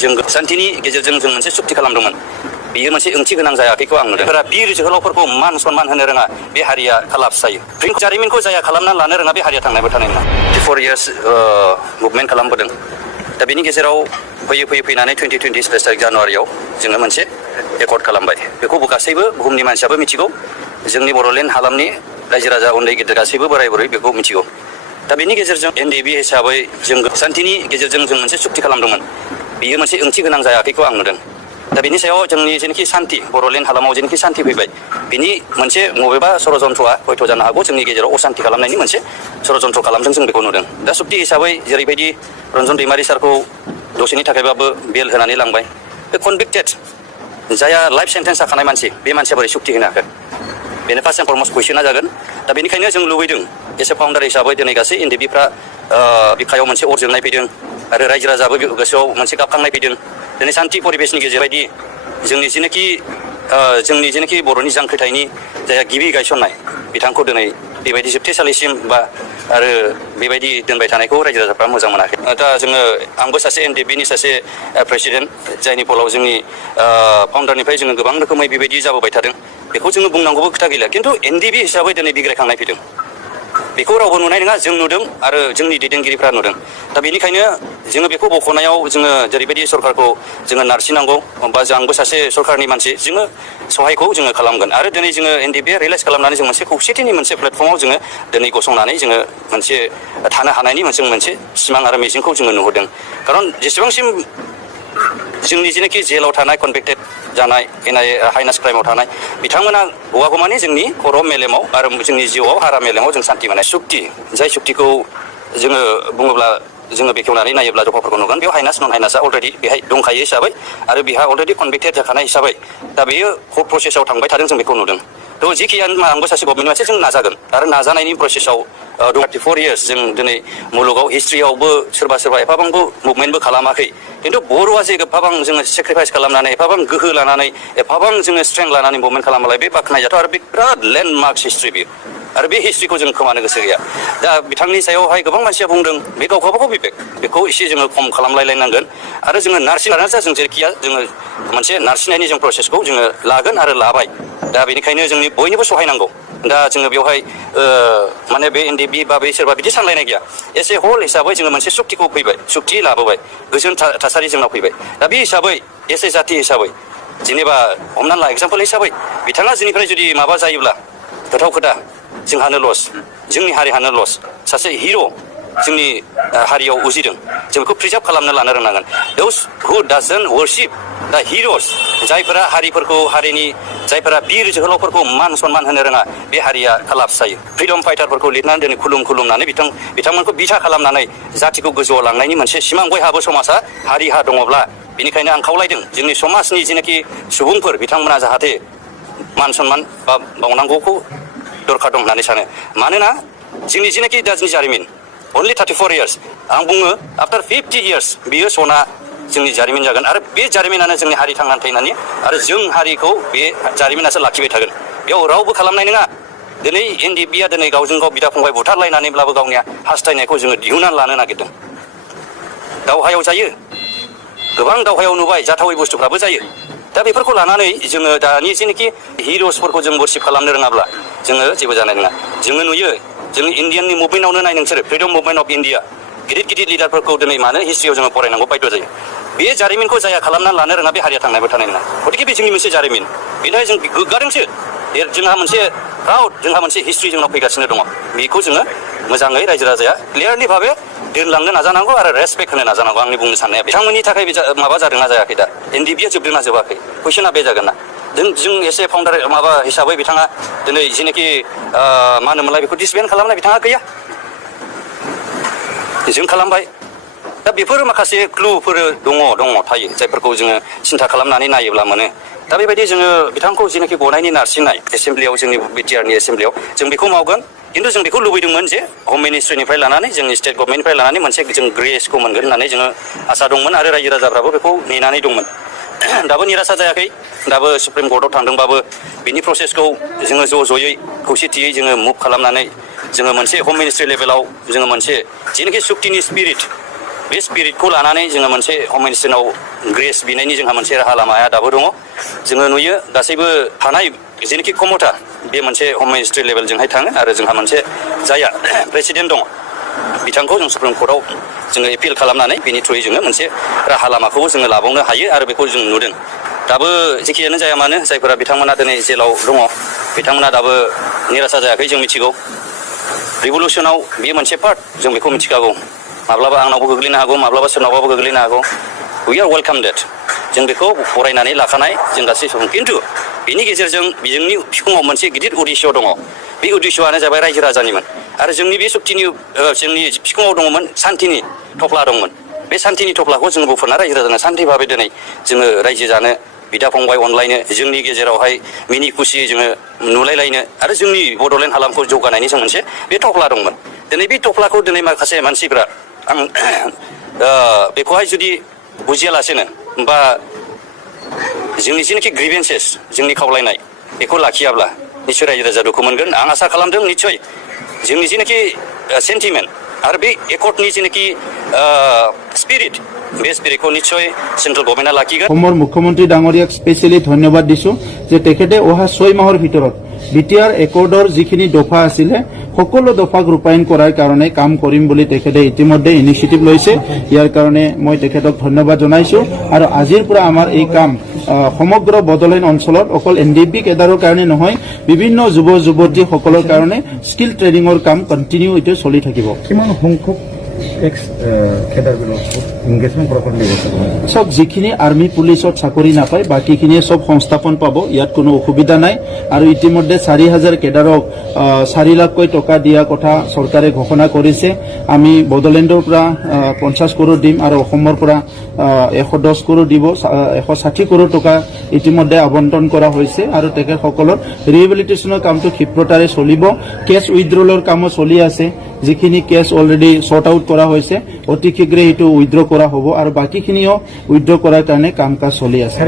जों सान्थिनि गेजेरजों जों मोनसे सुक्ति खालामदोंमोन बियो मोनसे ओंथि गोनां जायाखैखौ आं नुदों बिर जोहोलावफोरखौ मान सनमान होनो रोङा बे हारिया कलाप्स जायो जारिमिनखौ जाया खालामना लानो रोङा बे हारिया थांनायबो थानाय नङा 4 years मुभमेन्ट खालामबोदों दा बेनि गेजेराव फैयै फैनानै 2020 जानुवारियाव जोङो मोनसे एकर्ड खालामबाय बेखौबो गासैबो बुहुमनि मानसियाबो मिथिगौ जोंनि बड'लेण्ड हालामनि रायजो राजा उन्दै गिदिर गासैबो बोराय बुरै बेखौ मिथिगौ दा बेनि गेजेरजों NDB हिसाबै जों सान्थिनि गेजेरजों जों मोनसे सुक्ति खालामदोंमोन बियो मोनसे ओंथि गोनां जायाखैखौ आं नुदों दा बेनि सायाव जोंनि जेनाखि सान्थि बड'लेण्ड हालामाव जेनाखि सान्थि फैबाय बिनि मोनसे बबेबा षड़यन्त्रआ हयथ' जानो हागौ जोंनि गेजेराव असान्थि खालामनायनि मोनसे षड़यन्त्र खालामदों जों बेखौ नुदों दा सुक्ति हिसाबै जेरैबायदि रन्जन दैमारि सारखौ दसेनि थाखायबाबो बेल होनानै लांबाय बे कनभिक्टेड जायहा लाइफ सेन्टेन्स जाखानाय मानसि बे मानसिया बोरै सुक्ति होनो हागोन बेनो फार्स्ट एन्ड फरमस्ट कुइसना जागोन दा बेनिखायनो जों लुबैदों एसे फाउन्डार हिसाबै दिनै गासै NDBफ्रा बिखायाव मोनसे अर जोंनाय फैदों आरो रायजो राजाबो गोसोआव मोनसे गाबखांनाय फैदों दिनै सान्थि परिबेसनि गेजेरबायदि जोंनि जेनाखि बर'नि जांख्रिथायनि जायहा गिबि गायसननाय बिथांखौ दिनै बेबायदि जोबथेसालिसिम बा आरो बेबायदि दोनबाय थानायखौ रायजो राजाफ्रा मोजां मोनाखै दा जोङो आंबो सासे NDBनि सासे प्रेसिडेन्ट जायनि फलाव जोंनि फाउन्डारनिफ्राय जोङो गोबां रोखोमै बेबायदि जाबोबाय थादों बेखौ जोङो बुंनांगौबो खोथा गैला खिन्थु NDB हिसाबै दिनै बिग्रायखांनाय फैदों बेखौ रावबो नुनाय नङा जों नुदों आरो जोंनि दैदेनगिरिफ्रा नुदों दा बेनिखायनो जोङो बेखौ बख'नायाव जोङो जेरैबायदि सरकारखौ जोङो नारसिनांगौ बा आंबो सासे सरकारनि मानसि जोङो सहायखौ जोङो खालामगोन आरो दिनै जोङो NDBआ रियेलाइज खालामनानै जों मोनसे खौसेथिनि मोनसे प्लेटफर्माव जोङो दिनै गसंनानै जोङो मोनसे थानो हानायनि मोनसे सिमां आरो मिजिंखौ जोङो नुहुरदों खारन जेसेबांसिम जोंनि जेनाखि जेलाव थानाय कनभिक्टेड जानाय हाइनास क्राइमाव थानाय बिथांमोना गवागौमानि जोंनि खर' मेलेमाव आरो जोंनि जिउआव हारा मेलेमाव जों सान्थि मोननाय सुक्ति जाय सुक्तिखौ जोङो बुङोब्ला जोङो बेखेवनानै नायोब्ला जखाफोरखौ नुगोन बेयाव हाइनास नन हाइनासआ अलरेडि बेहाय दंखायो हिसाबै आरो बेहा अलरेडि कनभिक्टेड जाखानाय हिसाबै दा बेयो कर्ट प्रसेसआव थांबाय थादों जों बेखौ नुदों थ' जिखियानो आंबो सासे गभर्नमेन्ट मानसि जों नाजागोन आरो नाजानायनि प्रसेसआव 34 years जों दिनै मुलुगाव हिस्ट्रियावबो सोरबा एफाबांबो मुभमेन्टबो खालामाखै खिन्थु बर'आ जे एफाबां जोङो सेक्रिफाइस खालामनानै एफाबां गोहो लानानै एफाबां जोङो स्ट्रेंथ लानानै मुभमेन्ट खालामबाय बे बाख्नायजाथाव आरो बे बिराद लेन्डमार्क हिस्ट्रि बेयो आरो बे हिस्ट्रिखौ जों खोमानो गोसो गैया दा बिथांनि सायावहाय गोबां मानसिया बुंदों बे गावबागाव बिबेक बेखौ एसे जोङो खम खालामलायलायनांगोन आरो जोङो नारसिनानो जा जों जेरैखिया जोङो मोनसे नारसिननायनि जों प्रसेसखौ जोङो लागोन आरो लाबाय दा बेनिखायनो जोंनि बयनिबो सहायनांगौ दा जोङो बेवहाय माने बे NDB बा बे सोरबा बिदि सानलायनाय गैया एसे हल हिसाबै जोङो मोनसे सुक्तिखौ फैबाय सुक्ति लाबोबाय गोजोन थासारि जोंनाव फैबाय दा बे हिसाबै एसे जाथि हिसाबै जेनेबा हमनानै ला एग्जाम्पल हिसाबै बिथाङा जोंनिफ्राय जुदि माबा जायोब्ला गोथाव खोथा जोंहानो लस जोंनि हारिहानो लस सासे हिर' जोंनि हारियाव उजिदों जों बेखौ प्रिजार्भ खालामनो लानो रोंनांगोन दोस हु डाजन्ट वर्शिप दा हिर'स जायफोरा हारिफोरखौ हारिनि जायफोरा बिर जोहोलावफोरखौ मान सनमान होनो रोङा बे हारिया कलाप्स जायो फ्रिडम फाइटारफोरखौ लिरनानै दिनै खुलुमनानै बिथांमोनखौ बिथा खालामनानै जाथिखौ गोजौआव लांनायनि मोनसे सिमां बयहाबो समाजा हारिहा दङब्ला बेनिखायनो आं खावलायदों जोंनि समाजनि जेनाखि सुबुंफोर बिथांमोना जाहाथे मान सनमान बा बावनांगौखौ दरखार दं होननानै सानो मानोना जोंनि जेनाखि दा जोंनि जारिमिन only 34 years आं बुङो आफ्टार 50 years बियो सना जोंनि जारिमिन जागोन आरो बे जारिमिनानो जोंनि हारि थांनानै थानायनि आरो जों हारिखौ बे जारिमिनासो लाखिबाय थागोन बेयाव रावबो खालामनाय नङा दिनै NDBआ दिनै गावजों गाव बिदा फंबाय बुथारलायनानैब्लाबो गावनि हास्थायनायखौ जोङो दिहुननानै लानो नागिरदों दावहायाव जायो गोबां दावहायाव नुबाय जाथावै बुस्थुफ्राबो जायो दा बेफोरखौ लानानै जोङो दानि जेनाखि हिर'सफोरखौ जों वर्शिप खालामनो रोङाब्ला जोङो जेबो जानाय नङा जोङो नुयो जों इण्डियाननि मुभमेन्टआवनो नाय नोंसोरो फ्रिडम मुभमेन्ट अफ इण्डिया गिदिर लिडारफोरखौ दिनै मानो हिस्ट्रियाव जोङो फरायनांगौ बाध्य जायो बे जारिमिनखौ जाया खालामनानै लानो रोङा बे हारिया थांनायबो थानाय नङा गतिके बे जोंनि मोनसे जारिमिन बेनिफ्राय जों गोग्गादोंसो जोंहा मोनसे प्राउड जोंहा मोनसे हिस्ट्रि जोंनाव फैगासिनो दङ बेखौ जोङो मोजाङै रायजो राजाया क्लियारलि भाबे दोनलांनो नाजानांगौ आरो रेसपेक्ट होनो नाजानांगौ आंनि बुंनो साननाया बिथांमोननि थाखाय माबा जादोंना जायाखै दा NDBआ जोबदोंना जोबाखै कुइसना बे जागोन ना जों एसे फाउन्डार माबा हिसाबै बिथाङा दिनै जेनाखि मा होनोमोनलाय बेखौ डिसबेन्ड खालामनाय बिथाङा गैया जों खालामबाय दा बेफोर माखासे क्लुफोर दङ थायो जायफोरखौ जोङो सिन्था खालामनानै नायोब्ला मोनो दा बेबायदि जोङो बिथांखौ जेनाखि गनायनि नारसिननाय एसेमब्लियाव जोंनि BTRनि एसेमब्लियाव जों बेखौ मावगोन खिन्थु जों बेखौ लुबैदोंमोन जे हम मिनिस्ट्रिनिफ्राय लानानै जोंनि स्टेट गभर्नमेन्टनिफ्राय लानानै मोनसे जों ग्रेसखौ मोनगोन होननानै जोङो आसा दंमोन आरो रायजो राजाफ्राबो बेखौ नेनानै दंमोन दाबो निरासा जायाखै दाबो सुप्रिम कर्टआव थांदोंबाबो बिनि प्रसेसखौ जोङो ज'यै खौसेथियै जोङो मुभ खालामनानै जोङो मोनसे हम मिनिस्ट्रि लेभेलाव जोङो मोनसे जेनाखि सुक्तिनि स्पिरिट बे स्पिरिटखौ लानानै जोङो मोनसे हम मिनिस्ट्रिनाव ग्रेस बिनायनि जोंहा मोनसे राहा लामाया दाबो दङ जोङो नुयो गासैबो थानाय जेनोखि क्षमता बे मोनसे हम मिनिस्ट्रि लेभेलजोंहाय थाङो आरो जोंहा मोनसे जायहा प्रेसिडेन्ट दङ बिथांखौ जों सुप्रिम कर्टआव जोङो एपिल खालामनानै बेनि थ्रुयै जोङो मोनसे राहा लामाखौबो जोङो लाबावनो हायो आरो बेखौ जों नुदों दाबो जेखियानो जाया मानो जायफोरा बिथांमोना दिनै जेलाव दङ बिथांमोना दाबो निराशा जायाखै जों मिथिगौ रिभलिउसनाव बे मोनसे पार्ट जों बेखौ मिथिखागौ माब्लाबा आंनावबो गोग्लैनो हागौ माब्लाबा सोरनावबाबो गोग्लैनो हागौ वी आर वेलकाम डेट जों बेखौ फरायनानै लाखानाय जों गासै सुबुं खिन्थु बेनि गेजेरजों जोंनि बिखुङाव मोनसे गिदिर उद्देश्य दङ बे उद्देश्यआनो जाबाय रायजो राजानिमोन आरो जोंनि बे सक्तिनि जोंनि बिखुङाव दङमोन सान्थिनि थफ्ला दंमोन बे सान्थिनि थफ्लाखौ जोङो बुफुरना रायजो राजानो सान्थि भाबै दिनै जोङो रायजो जानो बिदा फंबाय अनलायनो जोंनि गेजेरावहाय मिनि खुसियै जोङो नुलायलायनो आरो जोंनि बड'लेण्ड हालामखौ जौगानायनि जों मोनसे बे थफ्ला दंमोन दिनै बे थफ्लाखौ दिनै माखासे मानसिफ्रा आं बेखौहाय जुदि बुजियालासेनो बा जोंनि जेनाखि ग्रिभेन्सेस जोंनि खावलायनाय बेखौ लाखियाब्ला निस्सय रायजो राजा दुखु मोनगोन आं आसा खालामदों निस्सय जोंनि जेनाखि सेन्टिमेन्ट आरो बे एकर्डनि जेनाखि स्पिरिट बे स्पिरिटखौ निस्सय सेन्ट्रेल गभर्नमेन्टआ लाखिगोन অসমৰ মুখ্যমন্ত্ৰী ডাঙৰীয়াক স্পেচিয়েলি ধন্যবাদ দিছো যে তেখেতে অহা 6 মাহৰ ভিতৰত বিটিআৰ একৰ্ডৰ যিখিনি দফা আছিলে সকলো দফাক ৰূপায়ণ কৰাৰ কাৰণে কাম কৰিম বুলি তেখেতে ইতিমধ্যে ইনিচিয়েটিভ লৈছে ইয়াৰ কাৰণে মই তেখেতক ধন্যবাদ জনাইছো আৰু আজিৰ পৰা আমাৰ এই কাম সমগ্ৰ বডলেণ্ড অঞ্চলত অকল এনডিপি কেডাৰৰ কাৰণে নহয় বিভিন্ন যুৱ যুৱতী সকলৰ কাৰণে স্কিল ট্ৰেইনিঙৰ কাম কন্টিনিউ ইটো চলি থাকিব কিমান সংখ্যক সব যিখিনি আৰ্মি পুলিচত চাকৰি নাপায় বাকীখিনিয়ে সব সংস্থাপন পাব ইয়াত কোনো অসুবিধা নাই আৰু ইতিমধ্যে 4,000 কেডাৰক 4 লাখকৈ টকা দিয়া কথা চৰকাৰে ঘোষণা কৰিছে আমি বডলেণ্ডৰ পৰা 50 কৰোৰ দিম আৰু অসমৰ পৰা 110 কৰোৰ দিব 160 কৰোৰ টকা ইতিমধ্যে আবণ্টন কৰা হৈছে আৰু তেখেতসকলৰ ৰিহেবিলিটেশ্যনৰ কামটো ক্ষিপ্ৰতাৰে চলিব কেছ উইথড্ৰলৰ কামো চলি আছে যিখিনি কেছ অলৰেডি সৰ্ট আউট কৰা হৈছে অতি শীঘ্ৰে এইটো উইথড্ৰ কৰা হ'ব আৰু বাকীখিনিও উইথড্ৰ কৰাৰ কাৰণে কাম কাজ চলি আছে